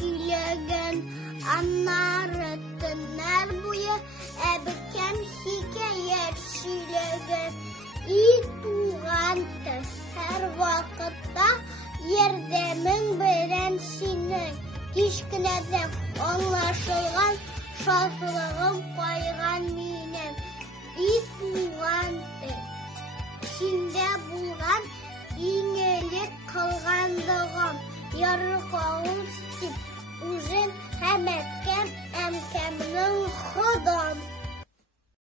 көйлеген, аннары төннәр буе әбеккән хикәят сөйләгән. И туган төс һәр вакытта ярдәмең белән синең. Кичкенәдә аңлашылган шатлыгым кайган минем. И туган төс синдә булган иң элек кылгандыгым. Ярыклагын тип үзен һәммә